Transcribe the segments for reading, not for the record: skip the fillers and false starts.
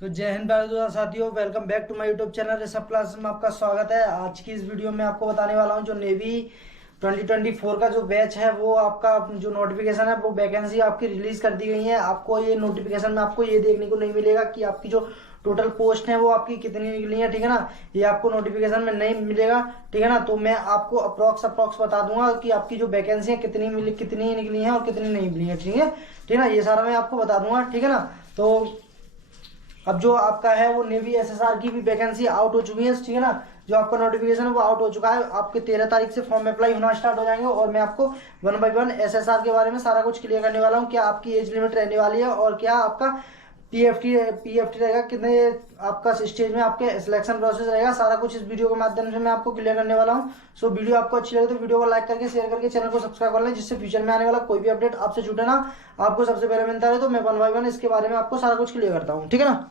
तो जय हिंद प्यारे साथियों, welcome back to my YouTube channel Rishabh classes में आपका स्वागत है। आज की इस वीडियो में आपको बताने वाला हूं जो नेवी 2024 का जो बैच है वो आपका जो नोटिफिकेशन है वो वैकेंसी आपकी रिलीज कर दी गई है। आपको ये नोटिफिकेशन में आपको ये देखने को नहीं मिलेगा कि आपकी जो टोटल पोस्ट है वो आपकी कितनी निकली है, ठीक है ना। ये आपको नोटिफिकेशन में नहीं मिलेगा, ठीक है ना। तो मैं आपको अप्रोक्स बता दूंगा कि आपकी जो वैकेंसी है कितनी निकली है और कितनी नहीं मिली है, ठीक है ना। ये सारा मैं आपको बता दूंगा, ठीक है ना। तो अब जो आपका है वो नेवी एसएसआर की भी वैकेंसी आउट हो चुकी है, ठीक है ना। जो आपका नोटिफिकेशन है वो आउट हो चुका है। आपके 13 तारीख से फॉर्म अप्लाई होना स्टार्ट हो जाएंगे और मैं आपको वन बाय वन एसएसआर के बारे में सारा कुछ क्लियर करने वाला हूँ। क्या आपकी एज लिमिट रहने वाली है और क्या आपका पीएफटी रहेगा, कितने आपका स्टेज में आपके सिलेक्शन प्रोसेस रहेगा, सारा कुछ इस वीडियो के माध्यम से मैं आपको क्लियर करने वाला हूँ। सो वीडियो आपको अच्छी लगे तो वीडियो को लाइक करके शेयर करके चैनल को सब्सक्राइब कर लें, जिससे फ्यूचर में आने वाला कोई भी अपडेट आपसे छूटे ना, आपको सबसे पहले मिलता रहे। तो मैं वन बाय वन इसके बारे में आपको सारा कुछ क्लियर करता हूँ, ठीक है ना।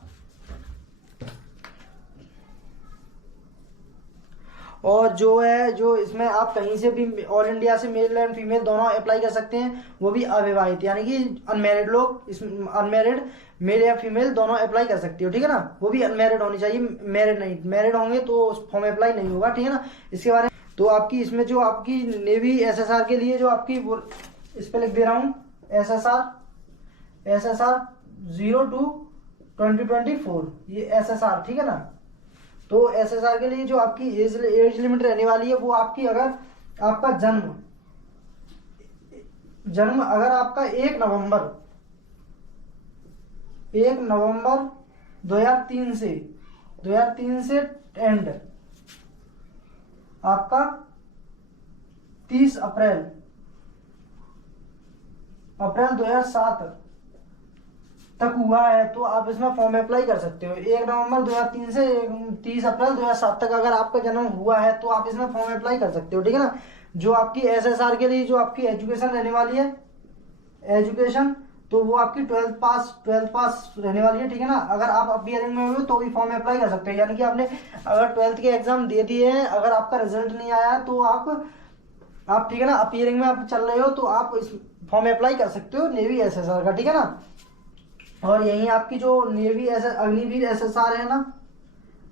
और जो इसमें आप कहीं से भी ऑल इंडिया से मेल एंड फीमेल दोनों अप्लाई कर सकते हैं, वो भी अविवाहित यानी कि अनमैरिड लोग, इस अनमैरिड मेल या फीमेल दोनों अप्लाई कर सकते हो, ठीक है ना। वो भी अनमैरिड होनी चाहिए, मैरिड नहीं। मैरिड होंगे तो फॉर्म अप्लाई नहीं होगा, ठीक है ना। इसके बारे में तो आपकी इसमें जो आपकी नेवी एसएसआर के लिए जो आपकी इस पे लिख दे रहा हूँ एसएसआर 02/2024 ये एसएसआर, ठीक है ना। तो एसएसआर के लिए जो आपकी एज लिमिट रहने वाली है वो आपकी, अगर आपका जन्म अगर आपका 1 नवंबर 2003 से एंड आपका 30 अप्रैल 2007 तक हुआ है तो आप इसमें फॉर्म अप्लाई कर सकते हो। 1 नवंबर 2003 से 30 अप्रैल 2007 तक अगर आपका जन्म हुआ है तो आप इसमें फॉर्म अप्लाई कर सकते हो, ठीक है ना। जो आपकी एसएसआर के लिए जो आपकी एजुकेशन रहने वाली है, एजुकेशन तो वो आपकी 12th पास रहने वाली है, ठीक है ना। अगर आप अपियरिंग में हो तो भी फॉर्म अप्लाई कर सकते हो, यानी कि आपने अगर 12th के एग्जाम दे दिए हैं, अगर आपका रिजल्ट नहीं आया तो आप ठीक है ना, अपियरिंग में आप चल रहे हो तो आप इस फॉर्म अप्लाई कर सकते हो नेवी एसएसआर का, ठीक है ना। और यही आपकी जो नेवी अग्निवीर एसएसआर है ना,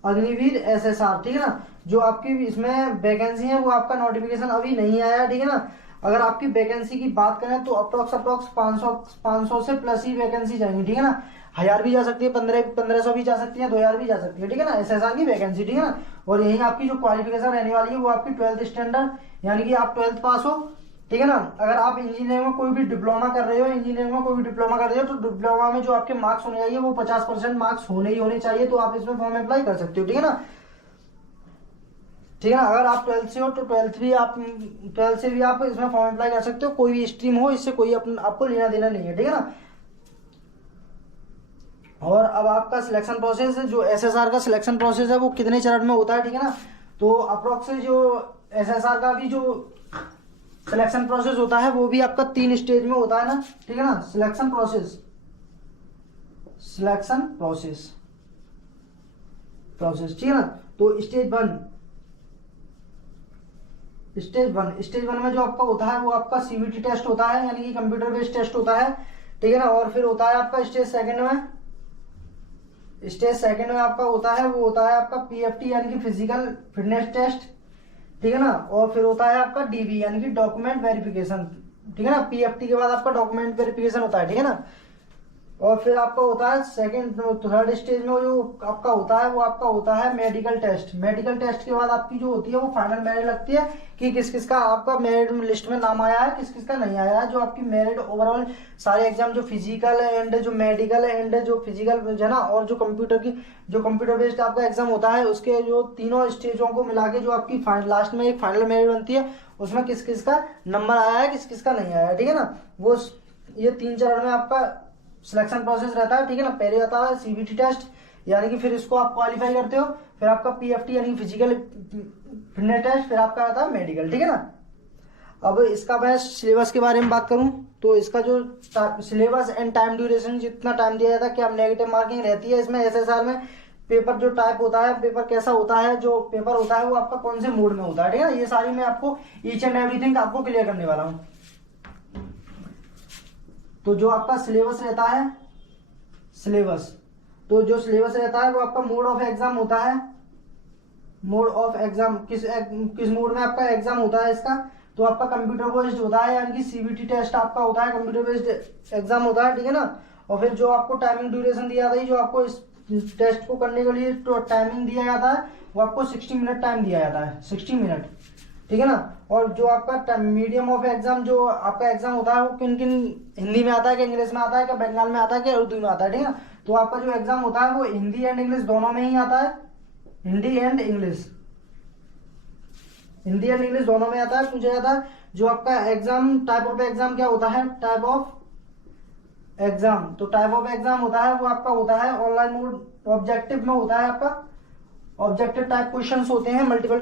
अग्निवीर एसएसआर, ठीक है ना। जो आपकी इसमें वैकेंसी है वो आपका नोटिफिकेशन अभी नहीं आया, ठीक है ना। अगर आपकी वैकेंसी की बात करें तो अप्रोक्स 500 से प्लस ही वैकेंसी जाएंगी, ठीक है ना। 1000 भी जा सकती है, 1500 भी जा सकती है, 2000 भी जा सकती है, ठीक है ना, एसएसआर की वैकेंसी, ठीक है ना। और यही आपकी जो क्वालिफिकेशन रहने वाली है वो आपकी 12th स्टैंडर्ड यानी कि आप 12th पास हो, ठीक है ना। अगर आप इंजीनियरिंग में कोई भी डिप्लोमा कर रहे हो तो डिप्लोमा में जो आपके मार्क्स होने चाहिए वो 50% मार्क्स होने चाहिए, तो आप इसमें फॉर्म अप्लाई कर सकते हो, ठीक है ना। ठीक है ना। अगर आप 12th से हो तो 12th से भी आप इसमें फॉर्म अप्लाई कर सकते हो, कोई भी स्ट्रीम हो, इससे कोई आपको लेना देना नहीं है, ठीक है ना। और अब आपका सिलेक्शन प्रोसेस है, जो एसएसआर का सिलेक्शन प्रोसेस है वो कितने चरण में होता है, ठीक है ना। तो अप्रोक्स जो एसएसआर का भी जो सिलेक्शन प्रोसेस होता है वो भी आपका 3 स्टेज में होता है ना, ठीक है ना। सिलेक्शन प्रोसेस ठीक है ना। तो स्टेज वन में जो आपका होता है वो आपका सीबीटी टेस्ट होता है, यानी कि कंप्यूटर बेस्ड टेस्ट होता है, ठीक है ना। और फिर होता है आपका स्टेज सेकंड में आपका होता है वो होता है आपका पीएफटी यानी कि फिजिकल फिटनेस टेस्ट, ठीक है ना। और फिर होता है आपका डीबी यानी कि डॉक्यूमेंट वेरिफिकेशन, ठीक है ना। पीएफटी के बाद आपका डॉक्यूमेंट वेरिफिकेशन होता है, ठीक है ना। और फिर आपका होता है थर्ड स्टेज में जो आपका होता है वो आपका होता है मेडिकल टेस्ट के बाद आपकी जो होती है वो फाइनल मेरिट लगती है कि किस किस का आपका मेरिट लिस्ट में नाम आया है, किस किस का नहीं आया है। जो आपकी मेरिट ओवरऑल सारे एग्जाम जो फिजिकल एंड जो मेडिकल एंड जो फिजिकल है ना, और जो कंप्यूटर बेस्ड आपका एग्जाम होता है, उसके जो तीनों स्टेजों को मिला के जो आपकी लास्ट में एक फाइनल मेरिट बनती है, उसमें किस किस का नंबर आया है, किस किस का नहीं आया है, ठीक है ना। वो ये 3 चरण में आपका सिलेक्शन प्रोसेस रहता है, ठीक है ना। पहले आता है सीबीटी टेस्ट, यानी कि फिर इसको आप क्वालिफाई करते हो, फिर आपका पीएफटी यानी फिजिकल फिटनेस टेस्ट, फिर आपका आता है मेडिकल, ठीक है ना। अब इसका मैं सिलेबस के बारे में बात करूं तो इसका जो सिलेबस एंड टाइम ड्यूरेशन जितना टाइम दिया जाता है, क्या नेगेटिव मार्किंग रहती है इसमें एसएसआर में, पेपर जो टाइप होता है, पेपर कैसा होता है, जो पेपर होता है वो आपका कौन से मोड में होता है, ठीक है ना। ये सारी मैं आपको ईच एंड एवरीथिंग आपको क्लियर करने वाला हूँ। तो जो आपका सिलेबस रहता है, तो जो सिलेबस रहता है वो आपका मोड ऑफ एग्जाम होता है, मोड ऑफ एग्जाम किस मोड में आपका एग्जाम होता है इसका, तो आपका कंप्यूटर बेस्ड होता है, यानी कि सीबीटी टेस्ट आपका होता है, कंप्यूटर बेस्ड एग्जाम होता है, ठीक है ना। और फिर जो आपको टाइमिंग ड्यूरेशन दिया जाता है, जो आपको इस टेस्ट को करने के लिए तो टाइमिंग दिया जाता है वो आपको 60 मिनट टाइम दिया जाता है, 60 मिनट, ठीक है ना। और जो आपका मीडियम ऑफ एग्जाम जो आपका एग्जाम होता है वो किन किन हिंदी में आता है, कि इंग्लिश में आता है, कि बंगाल में आता है, कि उर्दू में आता है, ठीक है ना। तो आपका जो एग्जाम होता है वो हिंदी एंड इंग्लिश दोनों में ही आता है, Hindi and English, Hindi and English दोनों में आता है, पूछा जाता है। जो आपका एग्जाम टाइप ऑफ एग्जाम क्या होता है, टाइप ऑफ एग्जाम, तो टाइप ऑफ एग्जाम होता है वो आपका होता है ऑनलाइन मोड, ऑब्जेक्टिव में होता है आपका, ऑब्जेक्टिव टाइप क्वेश्चंस होते हैं, मल्टीपल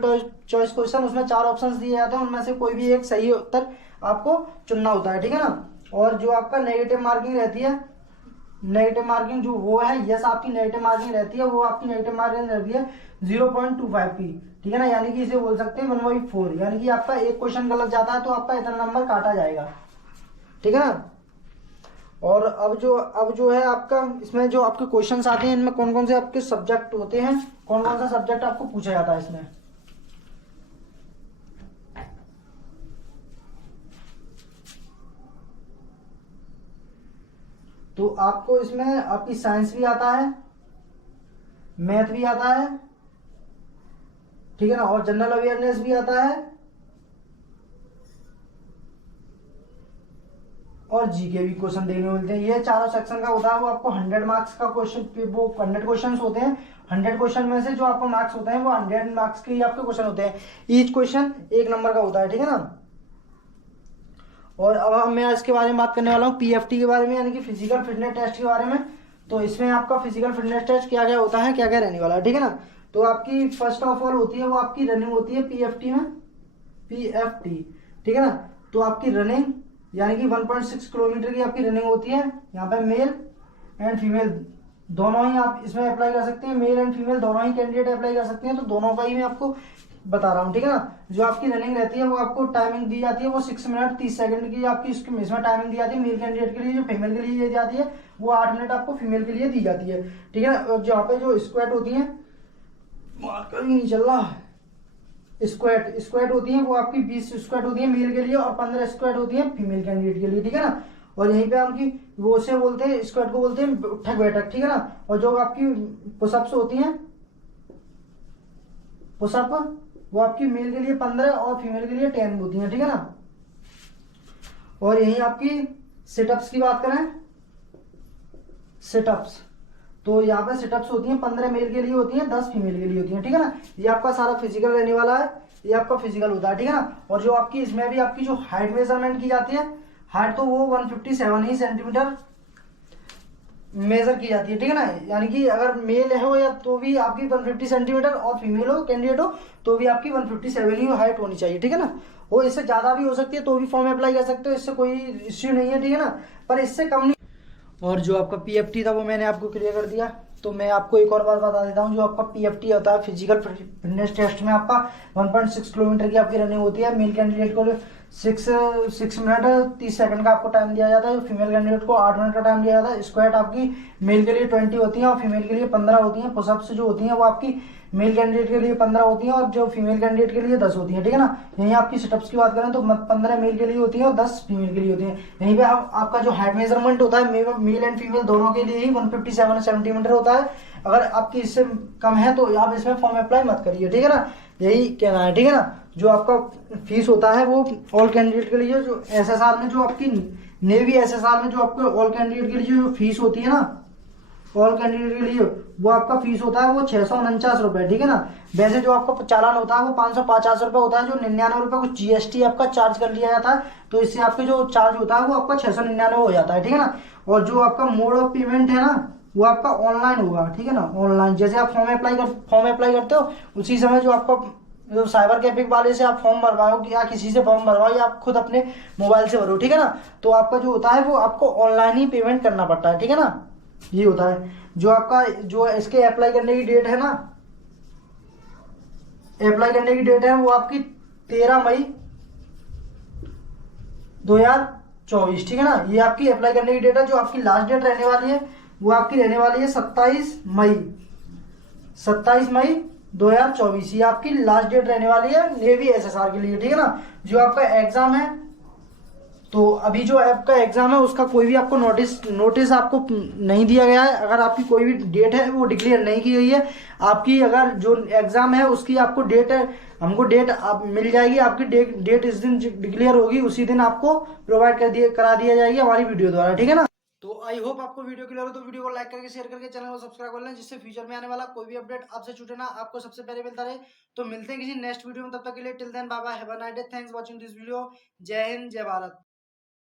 चॉइस क्वेश्चन, उसमें 4 ऑप्शंस दिए जाते हैं, उनमें से कोई भी एक सही उत्तर आपको चुनना होता है, ठीक है ना। और जो आपका नेगेटिव मार्किंग रहती है, नेगेटिव मार्किंग जो वो है, यस आपकी नेगेटिव मार्किंग रहती है, वो आपकी नेगेटिव मार्किंग रहती है 0.25 की, ठीक है ना, यानी कि इसे बोल सकते हैं 1/4, यानी कि आपका एक क्वेश्चन गलत जाता है तो आपका इतना नंबर काटा जाएगा, ठीक है ना। और अब जो है आपका इसमें जो आपके क्वेश्चंस आते हैं, इनमें कौन कौन से आपके सब्जेक्ट होते हैं, कौन कौन सा सब्जेक्ट आपको पूछा जाता है इसमें। तो आपको इसमें आपकी साइंस भी आता है, मैथ भी आता है, ठीक है ना, और जनरल अवेयरनेस भी आता है, और जीके भी क्वेश्चन देखने को मिलते हैं। ये चारों सेक्शन का होता है वो आपको 100 मार्क्स का क्वेश्चन, वो 100 क्वेश्चन होते हैं, 100 क्वेश्चन में से जो आपको मार्क्स होते हैं वो 100 मार्क्स के ही आपके क्वेश्चन होते हैं, ईच क्वेश्चन 1 नंबर का होता है, ठीक है ना। और अब मैं इसके बारे में बात करने वाला हूँ पीएफटी के बारे में, यानी कि फिजिकल फिटनेस टेस्ट के बारे में। तो इसमें आपका फिजिकल फिटनेस टेस्ट क्या क्या होता है, क्या क्या रहने वाला है, ठीक है ना। तो आपकी फर्स्ट ऑफ ऑल होती है वो आपकी रनिंग होती है पीएफटी में, पीएफटी, ठीक है ना। तो आपकी रनिंग यानी कि 1.6 किलोमीटर की आपकी रनिंग होती है, यहाँ पे मेल एंड फीमेल दोनों ही आप इसमें अप्लाई कर सकते हैं, मेल एंड फीमेल दोनों ही कैंडिडेट अप्लाई कर सकते हैं, तो दोनों का ही मैं आपको बता रहा हूँ, ठीक है ना। जो आपकी रनिंग रहती है वो आपको टाइमिंग दी जाती है वो 6 मिनट 30 सेकंड की आपकी इसमें टाइमिंग दी जाती है मेल कैंडिडेट के लिए, जो फीमेल के लिए दी जाती है वो 8 मिनट आपको फीमेल के लिए दी जाती है, ठीक है ना। जहाँ पे जो स्क्वाट होती है, मार्कर नहीं चल रहा, स्क्वाट होती है वो आपकी 20 स्क्वाट होती है मेल के लिए और 15 स्क्वाट होती है फीमेल कैंडिडेट के लिए, ठीक है ना। और यहीं पे आपकी वो से बोलते हैं स्क्वाट को बोलते हैं उठक बैठक, ठीक है ना। और जो आपकी पुशअप्स होती हैं, पुशअप वो आपकी मेल के लिए 15 और फीमेल के लिए 10 होती हैं, ठीक है ना। और यहीं आपकी सिटअप्स की बात करें, सिटअप्स, तो यहाँ पे सिटअप्स होती हैं 15 मेल के लिए होती हैं, 10 फीमेल के लिए होती हैं, ठीक है ना। ये आपका सारा फिजिकल रहने वाला है, ये आपका फिजिकल होता है, ठीक है ना। और जो आपकी इसमें भी आपकी जो हाइट मेजरमेंट की जाती है, हाइट तो वो 157 ही सेंटीमीटर मेजर की जाती है, ठीक है ना। यानी कि अगर मेल हो या तो भी आपकी 150 सेंटीमीटर और फीमेल हो कैंडिडेट हो तो भी आपकी 157 ही हाइट होनी चाहिए, ठीक है ना। वो इससे ज्यादा भी हो सकती है तो भी फॉर्म अप्लाई कर सकते हो, इससे कोई इश्यू नहीं है, ठीक है ना, पर इससे कम नहीं। और जो आपका पीएफटी था वो मैंने आपको क्लियर कर दिया, तो मैं आपको एक और बार बता देता हूँ। जो आपका पीएफटी होता है फिजिकल फिटनेस टेस्ट में आपका 1.6 किलोमीटर की आपकी रनिंग होती है, मेल कैंडिडेट को 6 मिनट 30 सेकंड का आपको टाइम दिया जाता है, फीमेल कैंडिडेट को 8 मिनट का टाइम दिया जाता है। स्क्वाट आपकी मेल के लिए 20 होती है और फीमेल के लिए 15 होती है। पुशअप्स जो होती हैं वो आपकी मेल कैंडिडेट के लिए 15 होती हैं और जो फीमेल कैंडिडेट के लिए 10 होती है, ठीक है ना। यहीं आपकी सिटअप्स की बात करें तो 15 मेल के लिए होती है और 10 फीमेल के लिए होती है। यहीं पे आपका जो हाइट मेजरमेंट होता है मेल एंड फीमेल दोनों के लिए ही 157 सेंटीमीटर होता है। अगर आपकी इससे कम है तो आप इसमें फॉर्म अप्लाई मत करिए, ठीक है ना, यही कहना है, ठीक है ना। जो आपका फीस होता है वो ऑल कैंडिडेट के लिए, जो एसएसआर में जो आपकी नेवी एसएसआर में जो आपको ऑल कैंडिडेट के लिए जो फीस होती है ना, ऑल कैंडिडेट के लिए वो आपका फीस होता है वो 649 रुपए, ठीक है ना। वैसे जो आपका चालान होता है वो 550 रुपए होता है, जो 99 रुपए कुछ जीएसटी आपका चार्ज कर लिया जाता है, तो इससे आपके जो चार्ज होता है वो आपका 699 हो जाता है, ठीक है ना। और जो आपका मोड ऑफ पेमेंट है ना वो आपका ऑनलाइन होगा, ठीक है ना। ऑनलाइन जैसे आप फॉर्म अप्लाई करते हो उसी समय जो आपका जो साइबर कैफे वाले से आप फॉर्म भरवाओ या किसी से फॉर्म भरवाओ या आप खुद अपने मोबाइल से भरो, ठीक है ना। तो आपका जो होता है वो आपको ऑनलाइन ही पेमेंट करना पड़ता है, ठीक है ना, ये होता है। जो आपका जो इसके अप्लाई करने की डेट है ना, अप्लाई करने की डेट है वो आपकी 13 मई 2024, ठीक है ना। ये आपकी अप्लाई करने की डेट है, जो आपकी लास्ट डेट रहने वाली है वो आपकी रहने वाली है 27 मई 2024। ये आपकी लास्ट डेट रहने वाली है नेवी एसएसआर के लिए, ठीक है ना। जो आपका एग्जाम है, तो अभी जो आपका एग्जाम है उसका कोई भी आपको नोटिस आपको नहीं दिया गया है। अगर आपकी कोई भी डेट है वो डिक्लेयर नहीं की गई है, आपकी अगर जो एग्जाम है उसकी आपको डेट है, हमको डेट आप मिल जाएगी। आपकी डेट इस दिन डिक्लेयर होगी उसी दिन आपको प्रोवाइड करा दिया जाएगी हमारी वीडियो द्वारा, ठीक है ना। तो आई होप आपको वीडियो क्लियर हो, तो वीडियो को लाइक करके शेयर करके चैनल को सब्सक्राइब कर लें, जिससे फ्यूचर में आने वाला कोई भी अपडेट आपसे छूटे ना, आपको सबसे पहले मिलता रहे। तो मिलते हैं किसी नेक्स्ट वीडियो में, तब तक के लिए till then bye bye, have a nice day, thanks watching this video. जय हिंद, जय भारत।